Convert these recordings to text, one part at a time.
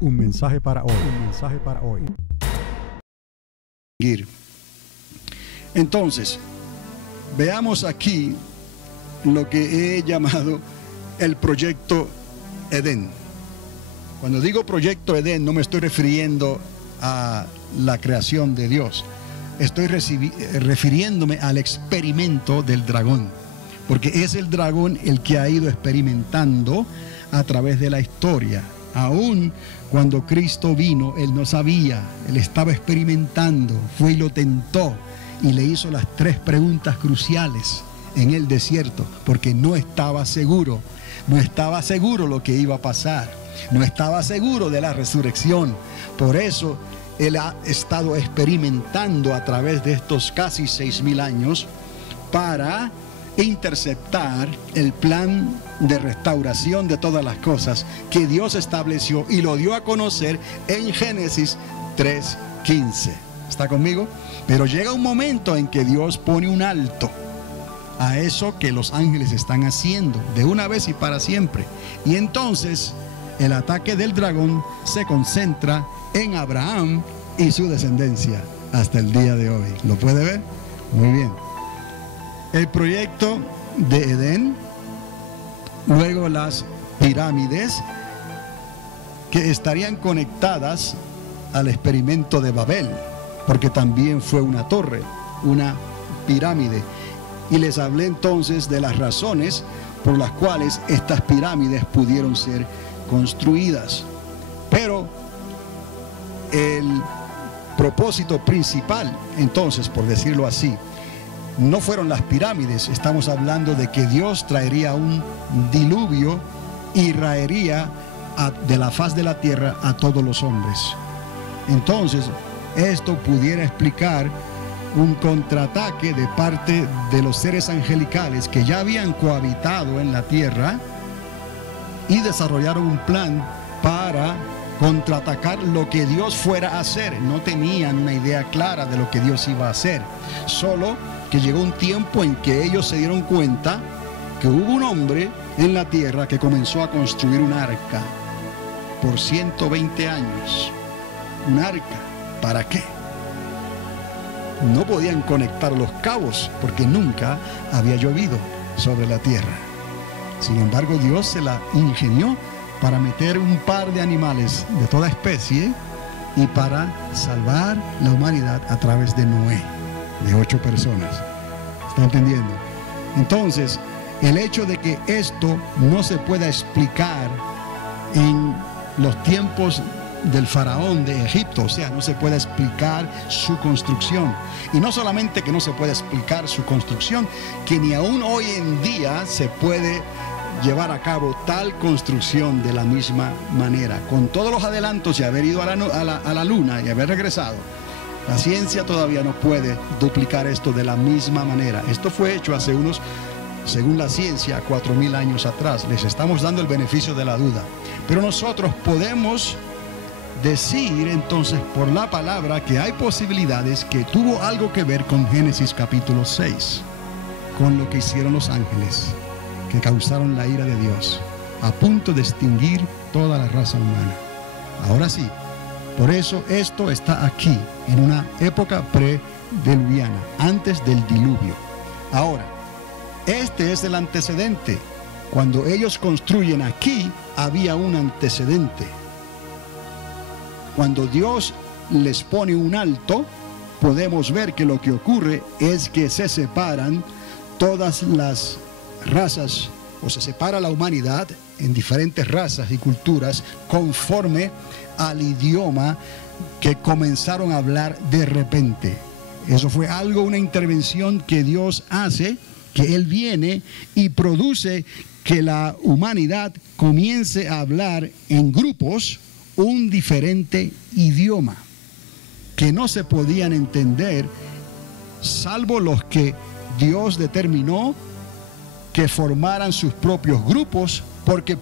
Un mensaje para hoy. Un mensaje para hoy. Entonces, veamos aquí lo que he llamado el proyecto Edén. Cuando digo proyecto Edén, no me estoy refiriendo a la creación de Dios. Estoy refiriéndome al experimento del dragón, porque es el dragón el que ha ido experimentando a través de la historia. Aún cuando Cristo vino, Él no sabía, Él estaba experimentando, fue y lo tentó y le hizo las 3 preguntas cruciales en el desierto, porque no estaba seguro lo que iba a pasar, no estaba seguro de la resurrección. Por eso Él ha estado experimentando a través de estos casi 6,000 años para interceptar el plan de restauración de todas las cosas que Dios estableció y lo dio a conocer en Génesis 3:15. ¿Está conmigo? Pero llega un momento en que Dios pone un alto a eso que los ángeles están haciendo de una vez y para siempre. Y entonces el ataque del dragón se concentra en Abraham y su descendencia hasta el día de hoy. ¿Lo puede ver? Muy bien. El proyecto de Edén, luego las pirámides que estarían conectadas al experimento de Babel, porque también fue una torre, una pirámide. Y les hablé entonces de las razones por las cuales estas pirámides pudieron ser construidas. Pero el propósito principal, entonces, por decirlo así, no fueron las pirámides. Estamos hablando de que Dios traería un diluvio y raería de la faz de la tierra a todos los hombres. Entonces, esto pudiera explicar un contraataque de parte de los seres angelicales que ya habían cohabitado en la tierra y desarrollaron un plan para contraatacar lo que Dios fuera a hacer. No tenían una idea clara de lo que Dios iba a hacer, solo que llegó un tiempo en que ellos se dieron cuenta que hubo un hombre en la tierra que comenzó a construir un arca por 120 años. ¿Un arca? ¿Para qué? No podían conectar los cabos porque nunca había llovido sobre la tierra. Sin embargo, Dios se la ingenió para meter un par de animales de toda especie y para salvar la humanidad a través de Noé, de 8 personas. ¿Está entendiendo? Entonces, el hecho de que esto no se pueda explicar en los tiempos del faraón de Egipto, o sea, no se puede explicar su construcción. Y no solamente que no se puede explicar su construcción, que ni aún hoy en día se puede llevar a cabo tal construcción de la misma manera. Con todos los adelantos y haber ido a la luna y haber regresado, la ciencia todavía no puede duplicar esto de la misma manera. Esto fue hecho hace unos, según la ciencia, 4,000 años atrás. Les estamos dando el beneficio de la duda. Pero nosotros podemos decir entonces por la palabra que hay posibilidades que tuvo algo que ver con Génesis capítulo 6, con lo que hicieron los ángeles, que causaron la ira de Dios, a punto de extinguir toda la raza humana. Ahora sí, por eso esto está aquí, en una época pre-diluviana, antes del diluvio. Ahora, este es el antecedente. Cuando ellos construyen aquí, había un antecedente. Cuando Dios les pone un alto, podemos ver que lo que ocurre es que se separan todas las razas, o se separa la humanidad en diferentes razas y culturas conforme al idioma que comenzaron a hablar de repente. Eso fue algo, una intervención que Dios hace, que Él viene y produce que la humanidad comience a hablar en grupos un diferente idioma que no se podían entender salvo los que Dios determinó que formaran sus propios grupos, porque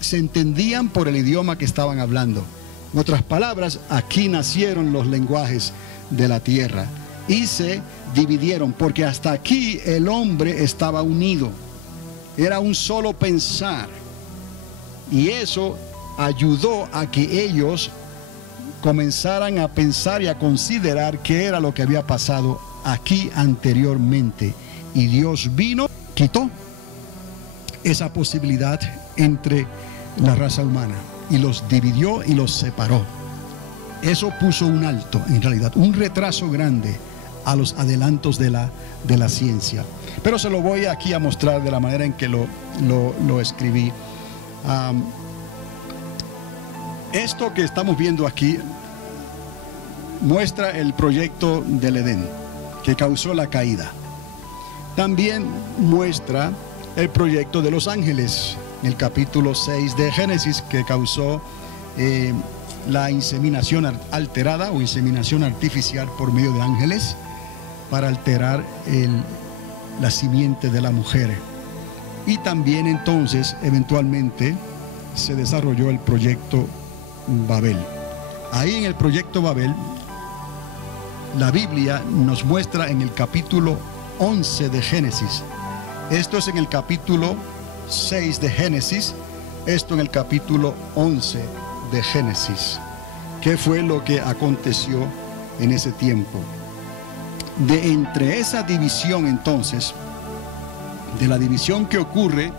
se entendían por el idioma que estaban hablando. En otras palabras, aquí nacieron los lenguajes de la tierra y se dividieron, porque hasta aquí el hombre estaba unido, era un solo pensar, y eso ayudó a que ellos comenzaran a pensar y a considerar qué era lo que había pasado aquí anteriormente. Y Dios vino, quitó esa posibilidad entre la raza humana y los dividió y los separó. Eso puso un alto, en realidad, un retraso grande a los adelantos de la ciencia. Pero se lo voy aquí a mostrar de la manera en que lo escribí. Esto que estamos viendo aquí muestra el proyecto del Edén, que causó la caída. También muestra el proyecto de los ángeles, el capítulo 6 de Génesis, que causó la inseminación alterada o inseminación artificial por medio de ángeles para alterar la simiente de la mujer. Y también entonces eventualmente se desarrolló el proyecto Babel. Ahí en el proyecto Babel, la Biblia nos muestra en el capítulo 11 de Génesis. Esto es en el capítulo 6 de Génesis, esto en el capítulo 11 de Génesis. ¿Qué fue lo que aconteció en ese tiempo? De entre esa división entonces, de la división que ocurre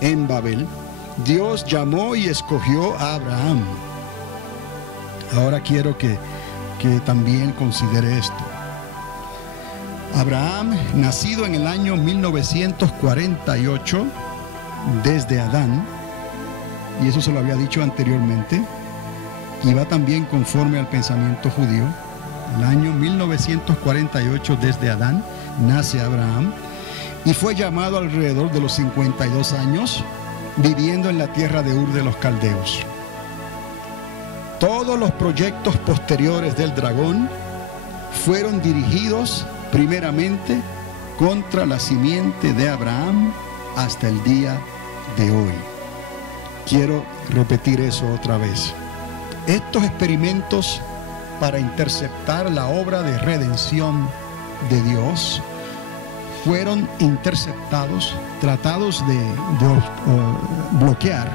en Babel, Dios llamó y escogió a Abraham. Ahora quiero que también considere esto. Abraham, nacido en el año 1948, desde Adán, y eso se lo había dicho anteriormente, y va también conforme al pensamiento judío. El año 1948, desde Adán, nace Abraham, y fue llamado alrededor de los 52 años, viviendo en la tierra de Ur de los Caldeos. Todos los proyectos posteriores del dragón fueron dirigidos primeramente contra la simiente de Abraham hasta el día de hoy. Quiero repetir eso otra vez. Estos experimentos para interceptar la obra de redención de Dios fueron interceptados, tratados de bloquear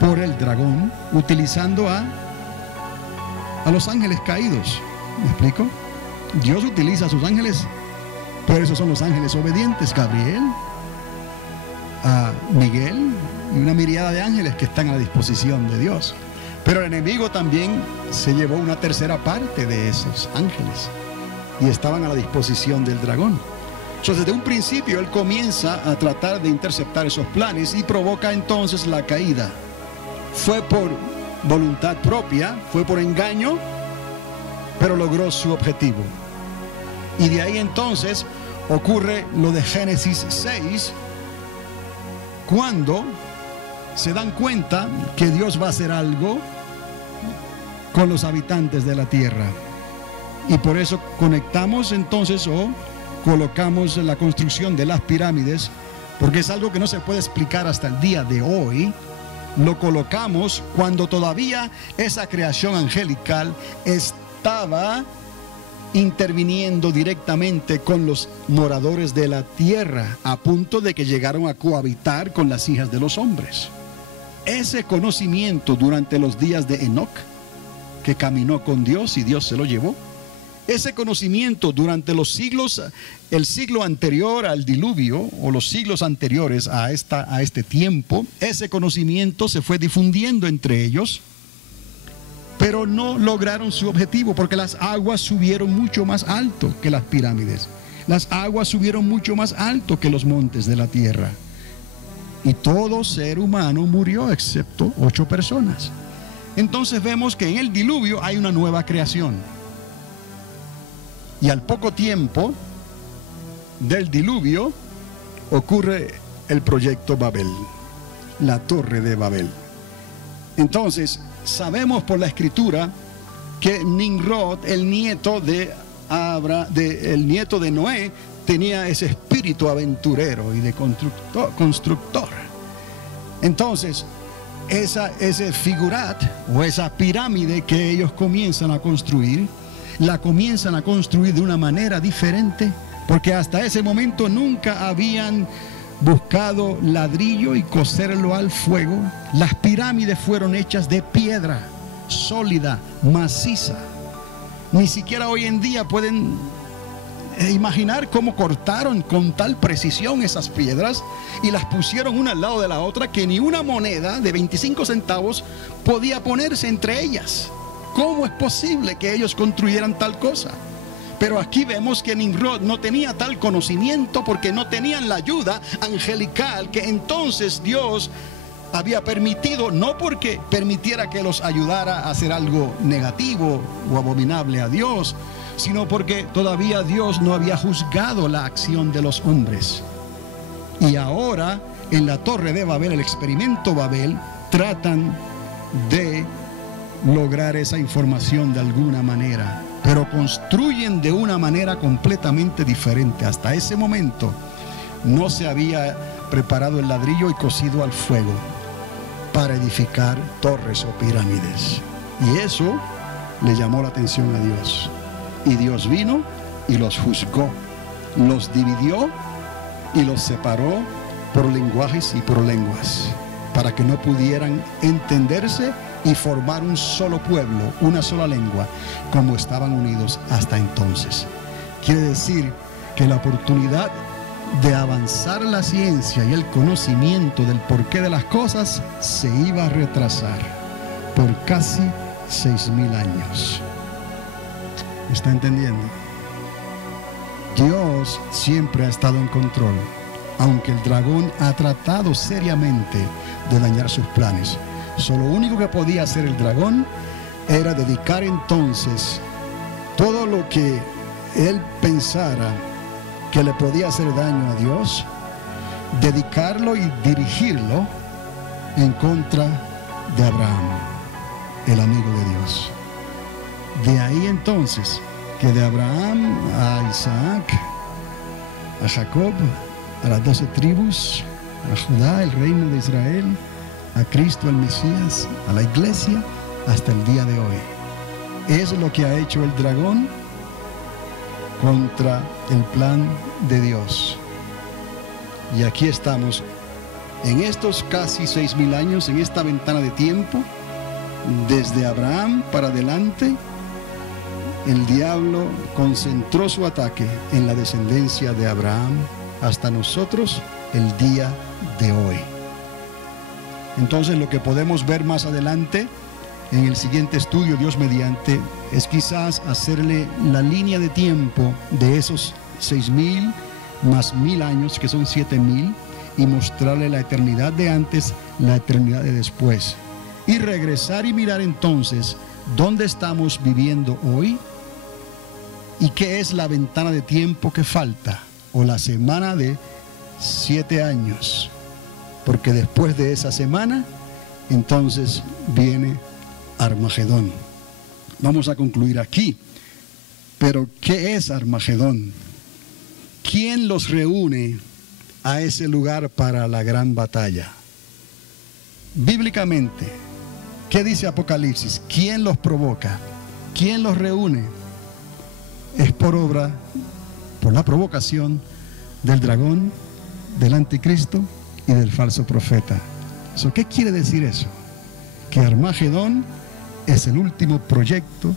por el dragón, utilizando a los ángeles caídos. ¿Me explico? Dios utiliza a sus ángeles, pero esos son los ángeles obedientes: Gabriel, Miguel y una miríada de ángeles que están a la disposición de Dios. Pero el enemigo también se llevó una tercera parte de esos ángeles y estaban a la disposición del dragón. Entonces, desde un principio él comienza a tratar de interceptar esos planes y provoca entonces la caída. Fue por voluntad propia, fue por engaño, pero logró su objetivo. Y de ahí entonces ocurre lo de Génesis 6, cuando se dan cuenta que Dios va a hacer algo con los habitantes de la tierra. Y por eso conectamos entonces o colocamos la construcción de las pirámides, porque es algo que no se puede explicar hasta el día de hoy. Lo colocamos cuando todavía esa creación angelical estaba interviniendo directamente con los moradores de la tierra, a punto de que llegaron a cohabitar con las hijas de los hombres. Ese conocimiento durante los días de Enoc, que caminó con Dios y Dios se lo llevó, ese conocimiento durante los siglos, el siglo anterior al diluvio o los siglos anteriores a este tiempo, ese conocimiento se fue difundiendo entre ellos, pero no lograron su objetivo, porque las aguas subieron mucho más alto que las pirámides. Las aguas subieron mucho más alto que los montes de la tierra. Y todo ser humano murió excepto 8 personas. Entonces vemos que en el diluvio hay una nueva creación. Y al poco tiempo del diluvio ocurre el proyecto Babel, la torre de Babel. Entonces sabemos por la escritura que Nimrod, el nieto de Noé, tenía ese espíritu aventurero y de constructor. Entonces ese figurat o esa pirámide que ellos comienzan a construir, la comienzan a construir de una manera diferente, porque hasta ese momento nunca habían buscado ladrillo y coserlo al fuego, las pirámides fueron hechas de piedra sólida, maciza. Ni siquiera hoy en día pueden imaginar cómo cortaron con tal precisión esas piedras y las pusieron una al lado de la otra, que ni una moneda de 25 centavos podía ponerse entre ellas. ¿Cómo es posible que ellos construyeran tal cosa? Pero aquí vemos que Nimrod no tenía tal conocimiento porque no tenían la ayuda angelical que entonces Dios había permitido, no porque permitiera que los ayudara a hacer algo negativo o abominable a Dios, sino porque todavía Dios no había juzgado la acción de los hombres. Y ahora en la Torre de Babel, el experimento Babel, tratan de lograr esa información de alguna manera, pero construyen de una manera completamente diferente. Hasta ese momento no se había preparado el ladrillo y cocido al fuego para edificar torres o pirámides. Y eso le llamó la atención a Dios. Y Dios vino y los juzgó, los dividió y los separó por lenguajes y por lenguas, para que no pudieran entenderse y formar un solo pueblo, una sola lengua, como estaban unidos hasta entonces. Quiere decir que la oportunidad de avanzar la ciencia y el conocimiento del porqué de las cosas se iba a retrasar por casi 6.000 años. ¿Me está entendiendo? Dios siempre ha estado en control, aunque el dragón ha tratado seriamente de dañar sus planes. Lo único que podía hacer el dragón era dedicar entonces todo lo que él pensara que le podía hacer daño a Dios, dedicarlo y dirigirlo en contra de Abraham, el amigo de Dios. De ahí entonces que de Abraham a Isaac, a Jacob, a las 12 tribus, a Judá, el reino de Israel, a Cristo el Mesías, a la iglesia, hasta el día de hoy. Es lo que ha hecho el dragón contra el plan de Dios. Y aquí estamos, en estos casi 6.000 años, en esta ventana de tiempo, desde Abraham para adelante, el diablo concentró su ataque en la descendencia de Abraham hasta nosotros el día de hoy. Entonces lo que podemos ver más adelante en el siguiente estudio, Dios mediante, es quizás hacerle la línea de tiempo de esos 6.000 más 1.000 años, que son 7.000, y mostrarle la eternidad de antes, la eternidad de después, y regresar y mirar entonces dónde estamos viviendo hoy y qué es la ventana de tiempo que falta, o la semana de 7 años, porque después de esa semana entonces viene Armagedón. Vamos a concluir aquí. Pero ¿qué es Armagedón? ¿Quién los reúne a ese lugar para la gran batalla? Bíblicamente, ¿qué dice Apocalipsis? ¿Quién los provoca? ¿Quién los reúne? Es por la provocación del dragón, del anticristo y del falso profeta. ¿Qué quiere decir eso? Que Armagedón es el último proyecto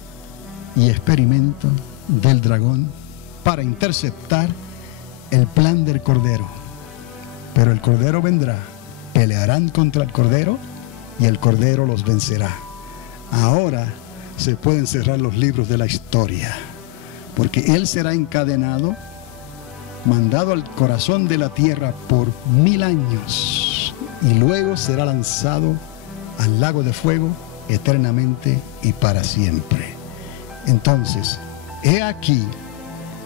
y experimento del dragón para interceptar el plan del Cordero. Pero el Cordero vendrá, pelearán contra el Cordero y el Cordero los vencerá. Ahora se pueden cerrar los libros de la historia, porque Él será encadenado, mandado al corazón de la tierra por 1000 años y luego será lanzado al lago de fuego eternamente y para siempre. Entonces, he aquí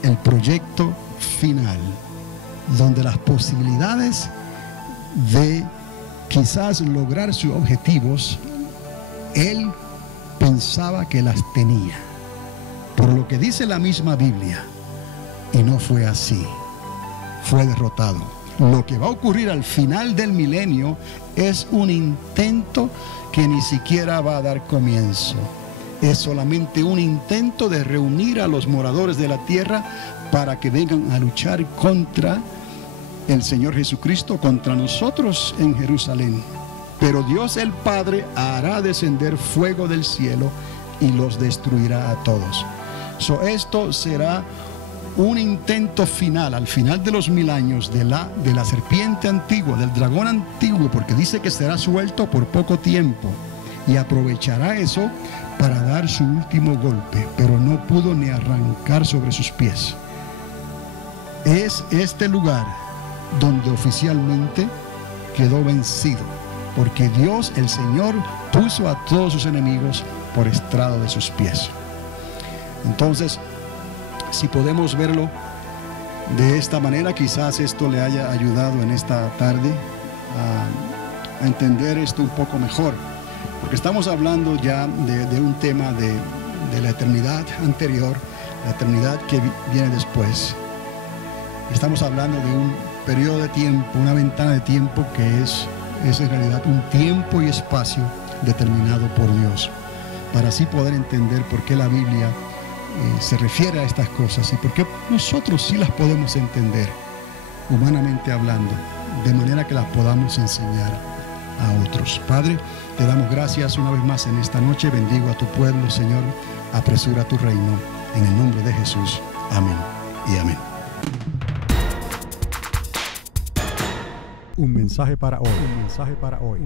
el proyecto final, donde las posibilidades de quizás lograr sus objetivos, él pensaba que las tenía, por lo que dice la misma Biblia, y no fue así, fue derrotado. Lo que va a ocurrir al final del milenio es un intento que ni siquiera va a dar comienzo. Es solamente un intento de reunir a los moradores de la tierra para que vengan a luchar contra el Señor Jesucristo contra nosotros en Jerusalén. Pero Dios el Padre hará descender fuego del cielo y los destruirá a todos. Esto será un intento final, al final de los 1000 años, de la serpiente antigua, del dragón antiguo, porque dice que será suelto por poco tiempo y aprovechará eso para dar su último golpe, pero no pudo ni arrancar sobre sus pies. Es este lugar donde oficialmente quedó vencido, porque Dios, el Señor, puso a todos sus enemigos por estrado de sus pies. Entonces, si podemos verlo de esta manera, quizás esto le haya ayudado en esta tarde a entender esto un poco mejor, porque estamos hablando ya de un tema de la eternidad anterior, la eternidad que viene después. Estamos hablando de un periodo de tiempo, una ventana de tiempo que es en realidad un tiempo y espacio determinado por Dios, para así poder entender por qué la Biblia se refiere a estas cosas y por qué nosotros sí las podemos entender, humanamente hablando, de manera que las podamos enseñar a otros. Padre, te damos gracias una vez más en esta noche. Bendigo a tu pueblo, Señor. Apresura tu reino. En el nombre de Jesús. Amén y amén. Un mensaje para hoy. Un mensaje para hoy.